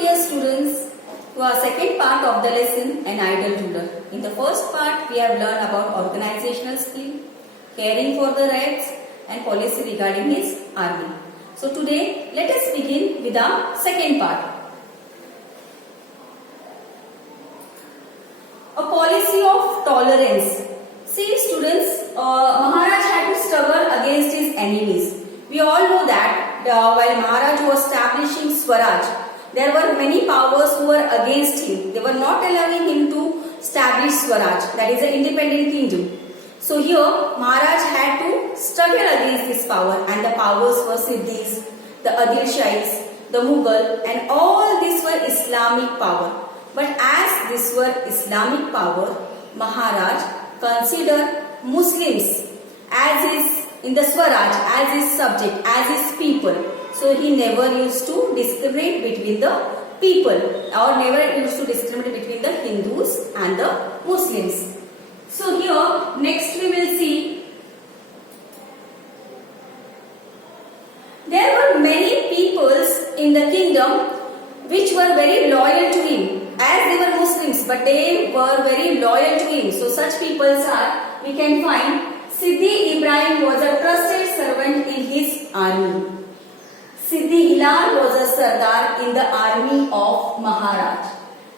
dear students, to our second part of the lesson, An Ideal Ruler. In the first part, we have learned about organizational skill, caring for the rights and policy regarding his army. So today, let us begin with our second part. A policy of tolerance. See students, Maharaj had to struggle against his enemies. We all know that while Maharaj was establishing Swaraj, there were many powers who were against him. They were not allowing him to establish Swaraj, that is an independent kingdom. So here Maharaj had to struggle against this power, and the powers were Siddhis, the Adil Shahis, the Mughal, and all these were Islamic power. But as this were Islamic power, Maharaj considered Muslims as his, in the Swaraj, as his subject, as his people. So he never used to discriminate between the people, or never used to discriminate between the Hindus and the Muslims. So here next we will see there were many peoples in the kingdom which were very loyal to him, as they were Muslims, but they were very loyal to him. So such peoples are, we can find Siddhi Ibrahim was a trusted servant in his army. Siddhi Hilal was a Sardar in the army of Maharaj.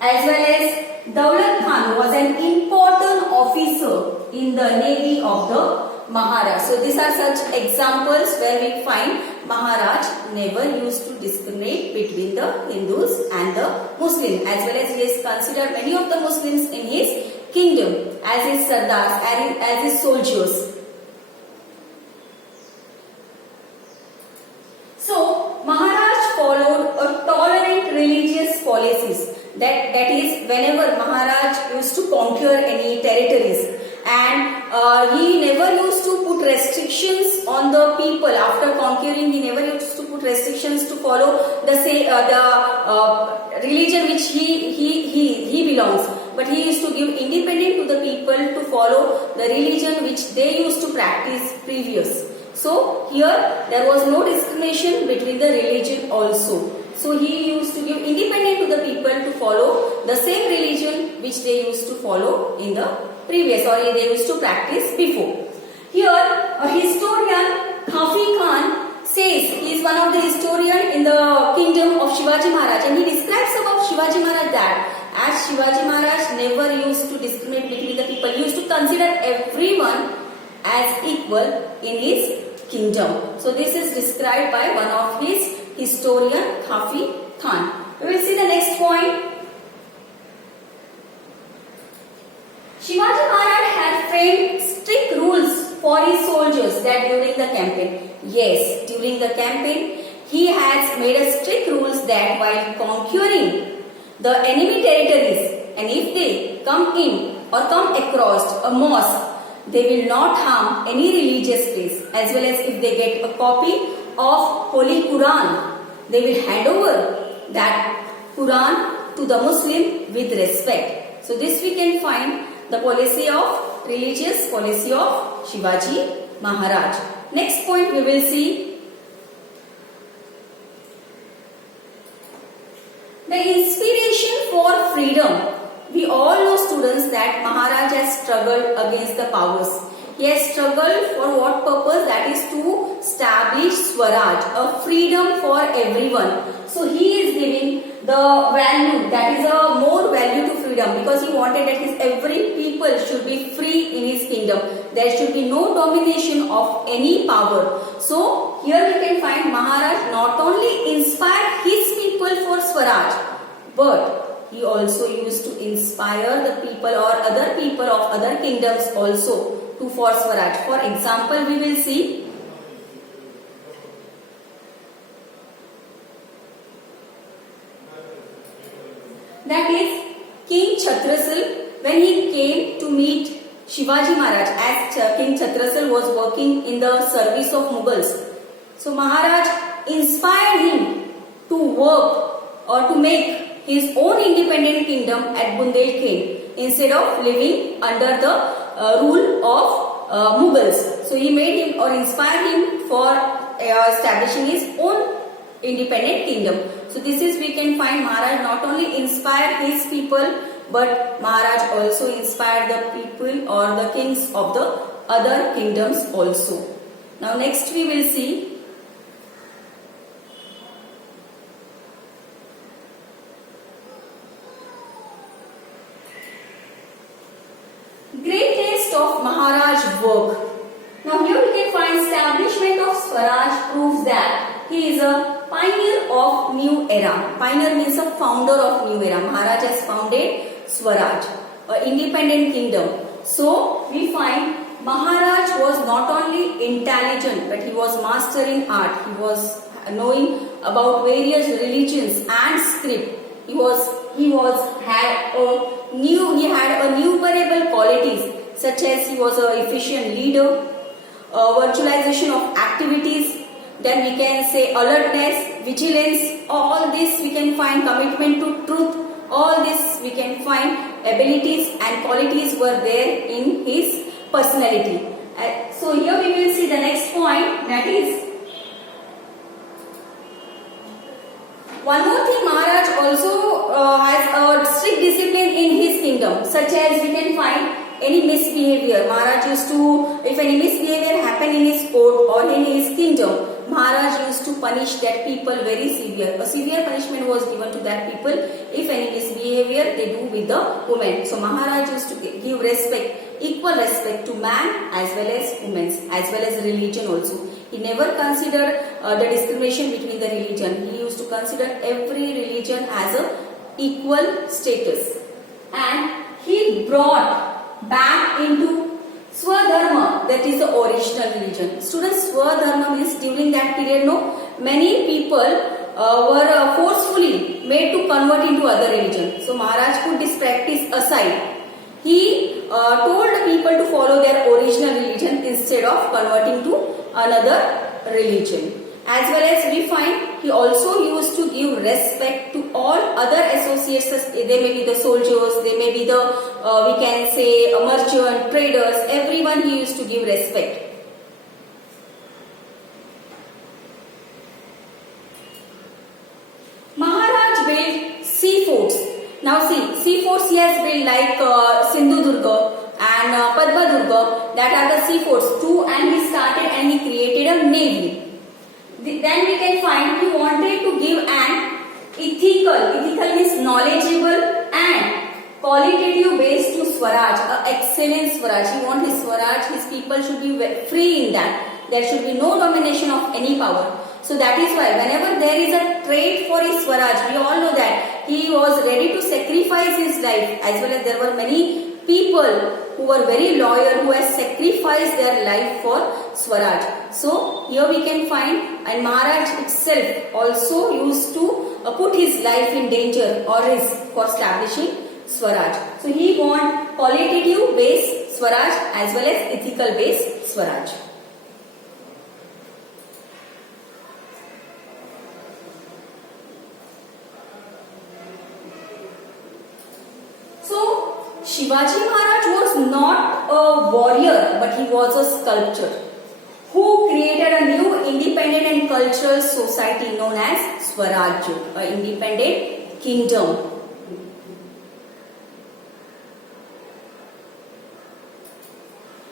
As well as Daulat Khan was an important officer in the navy of the Maharaj. So these are such examples where we find Maharaj never used to discriminate between the Hindus and the Muslims. As well as he has considered many of the Muslims in his kingdom as his Sardars, as his soldiers. So Maharaj followed a tolerant religious policies. That is, whenever Maharaj used to conquer any territories, and he never used to put restrictions on the people. After conquering, he never used to put restrictions to follow the religion which he belongs. But he used to give independence to the people to follow the religion which they used to practice previous. So here there was no discrimination between the religion also. So he used to give independence to the people to follow the same religion which they used to follow in the previous, or they used to practice before. Here a historian, Khafi Khan, says he is one of the historians in the kingdom of Shivaji Maharaj, and he describes about Shivaji Maharaj that as Shivaji Maharaj never used to discriminate between the people, he used to consider everyone as equal in his kingdom. So this is described by one of his historian, Khafi Khan. We will see the next point. Shivaji Maharaj had framed strict rules for his soldiers that during the campaign. Yes, during the campaign, he has made a strict rules that while conquering the enemy territories, and if they come in or come across a mosque, they will not harm any religious place. As well as if they get a copy of Holy Quran, they will hand over that Quran to the Muslim with respect. So this we can find the policy of religious policy of Shivaji Maharaj. Next point we will see the inspiration for freedom. We all know students that Maharaj has struggled against the powers. He has struggled for what purpose? That is to establish Swaraj, a freedom for everyone. So he is giving the value, that is a more value to freedom, because he wanted that every people should be free in his kingdom. There should be no domination of any power. So here we can find Maharaj not only inspired his people for Swaraj, but he also used to inspire the people or other people of other kingdoms also to for Swaraj. For example, we will see that is King Chhatrasil, when he came to meet Shivaji Maharaj, as King Chhatrasil was working in the service of Mughals. So Maharaj inspired him to work or to make his own independent kingdom at Bundelkhand instead of living under the rule of Mughals. So he made him or inspired him for establishing his own independent kingdom. So this is we can find Maharaj not only inspired his people, but Maharaj also inspired the people or the kings of the other kingdoms also. Now next we will see greatness of Maharaj work. Now here we can find establishment of Swaraj proves that he is a pioneer of new era. Pioneer means a founder of new era. Maharaj has founded Swaraj, an independent kingdom. So we find Maharaj was not only intelligent, but he was mastering art. He was knowing about various religions and script. He had a innumerable qualities, such as he was an efficient leader, virtualization of activities, then we can say alertness, vigilance, all this we can find commitment to truth, all this we can find abilities and qualities were there in his personality. So here we will see the next point, that is one more thing, Maharaj also has a strict discipline in his kingdom, such as we can find any misbehavior. Maharaj used to, if any misbehavior happened in his court or in his kingdom, Maharaj used to punish that people very severe. A severe punishment was given to that people if any misbehavior they do with the women. So Maharaj used to give respect, equal respect to man as well as women, as well as religion also. He never considered the discrimination between the religion. He used to consider every religion as a equal status. And he brought back into Swadharma, that is the original religion. Students, Swadharma means during that period, many people were forcefully made to convert into other religion. So Maharaj put this practice aside. He told the people to follow their original religion instead of converting to another religion. As well as we find he also used to give respect to all other associates. They may be the soldiers, they may be the we can say merchant, traders, everyone he used to give respect. Maharaj built sea forts. Now see, sea forts he has built like Sindhu Durga and Padma Durga, that are the sea forts too, and he started and he created a navy. Then we can find he wanted to give an ethical means knowledgeable and qualitative base to Swaraj, excellent Swaraj. He wants his Swaraj, his people should be free in that. There should be no domination of any power. So that is why whenever there is a trait for his Swaraj, we all know that he was ready to sacrifice his life, as well as there were many people who were very loyal, who has sacrificed their life for Swaraj. So here we can find, and Maharaj itself also used to put his life in danger or risk for establishing Swaraj. So he want qualitative based Swaraj as well as ethical based Swaraj. Shivaji Maharaj was not a warrior, but he was a sculptor who created a new independent and cultural society known as Swaraj, an independent kingdom.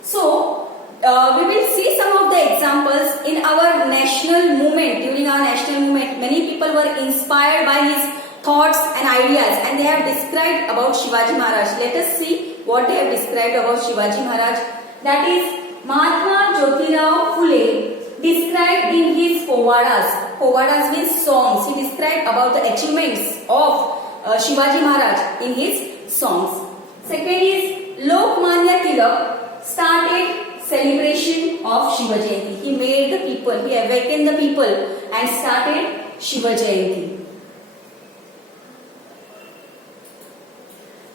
So, we will see some of the examples in our national movement. During our national movement, many people were inspired by his thoughts and ideas, and they have described about Shivaji Maharaj. Let us see what they have described about Shivaji Maharaj. That is, Mahatma Jyotirao Phule described in his Povadas. Povadas means songs. He described about the achievements of Shivaji Maharaj in his songs. Second is Lokmanya Tilak started celebration of Shiva Jayanti. He made the people, he awakened the people and started Shiva Jayanti.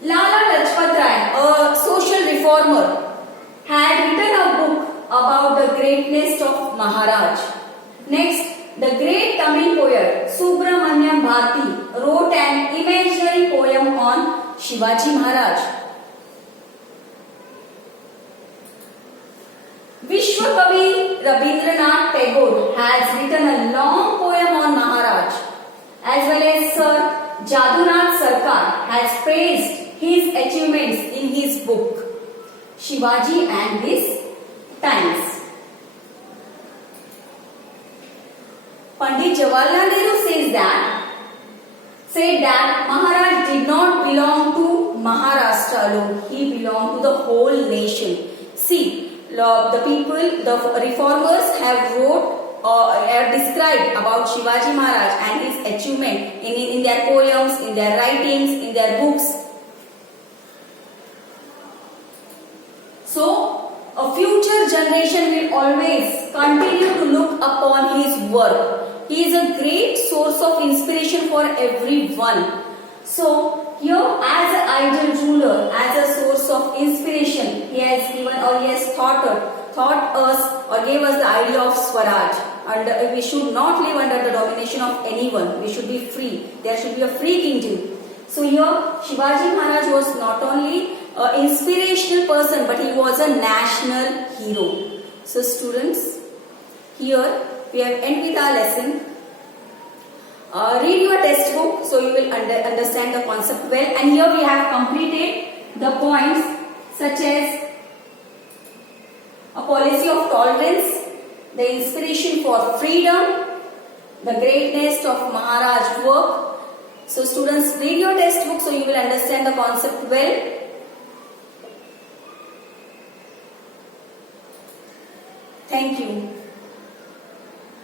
Lala Lajpat Rai, a social reformer, had written a book about the greatness of Maharaj. Next, the great Tamil poet Subramanyam Bharati wrote an imaginary poem on Shivaji Maharaj. Vishwakavi Rabindranath Tagore has written a long poem on Maharaj. as well as Sir Jadunath Sarkar has praised his achievements in his book Shivaji and His Times. Pandit Jawaharlal Nehru said that Maharaj did not belong to Maharashtra alone. He belonged to the whole nation. See, the people, the reformers have described about Shivaji Maharaj and his achievement in their poems, in their writings, in their books. So, a future generation will always continue to look upon his work. He is a great source of inspiration for everyone. So, here as an ideal ruler, as a source of inspiration, he has given or he has taught us or gave us the idea of Swaraj. And we should not live under the domination of anyone. We should be free. There should be a free kingdom. So here Shivaji Maharaj was not only an inspirational person, but he was a national hero. So students, here we have ended with our lesson. Read your textbook so you will understand the concept well. And here we have completed the points such as a policy of tolerance, the inspiration for freedom, the greatness of Maharaj's work. So students, read your textbook so you will understand the concept well.